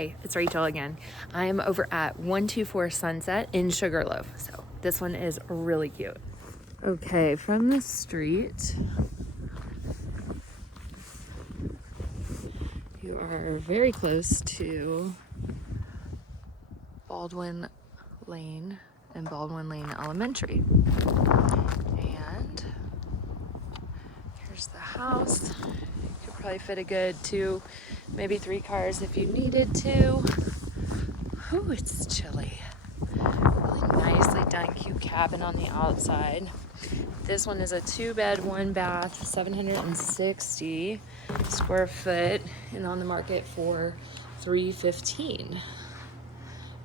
Hi, it's Rachel again. I am over at 124 Sunset in Sugarloaf. So this one is really cute. Okay, from the street, you are very close to Baldwin Lane and Baldwin Lane Elementary. And here's the house. You could probably fit a good 2, maybe 3 cars if you needed to. Ooh, it's chilly. Really nicely done, cute cabin on the outside. This one is a 2-bed, 1-bath, 760 square foot, and on the market for $315.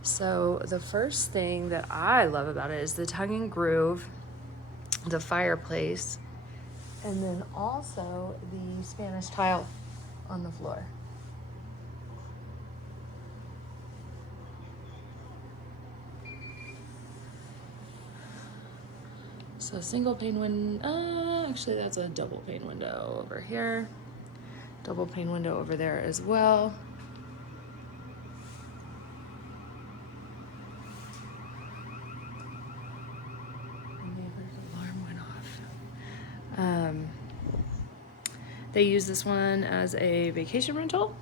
So the first thing that I love about it is the tongue and groove, the fireplace, and then also the Spanish tile on the floor. So single pane window, actually that's a double pane window over here. Double pane window over there as well. The neighbor's alarm went off. They use this one as a vacation rental.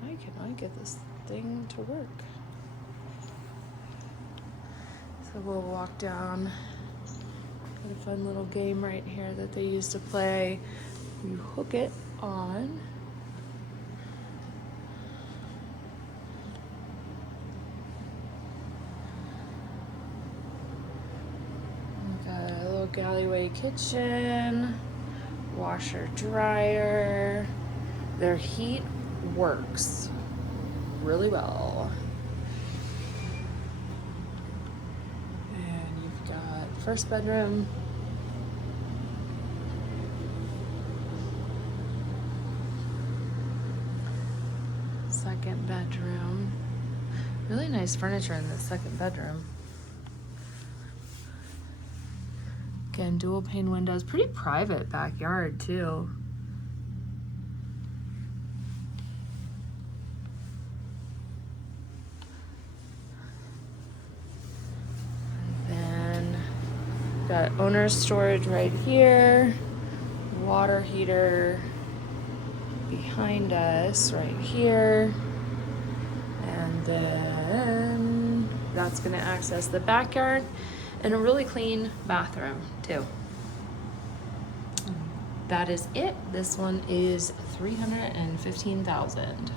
Why can I get this thing to work? So we'll walk down. Got a fun little game right here that they use to play. You hook it on. Got a little alleyway kitchen, washer dryer. Their heat works really well. And you've got first bedroom. Second bedroom. Really nice furniture in the second bedroom. Again, dual pane windows. Pretty private backyard too. And then got owner's storage right here. Water heater behind us right here. And then that's gonna access the backyard and a really clean bathroom too. That is it. This one is $315,000.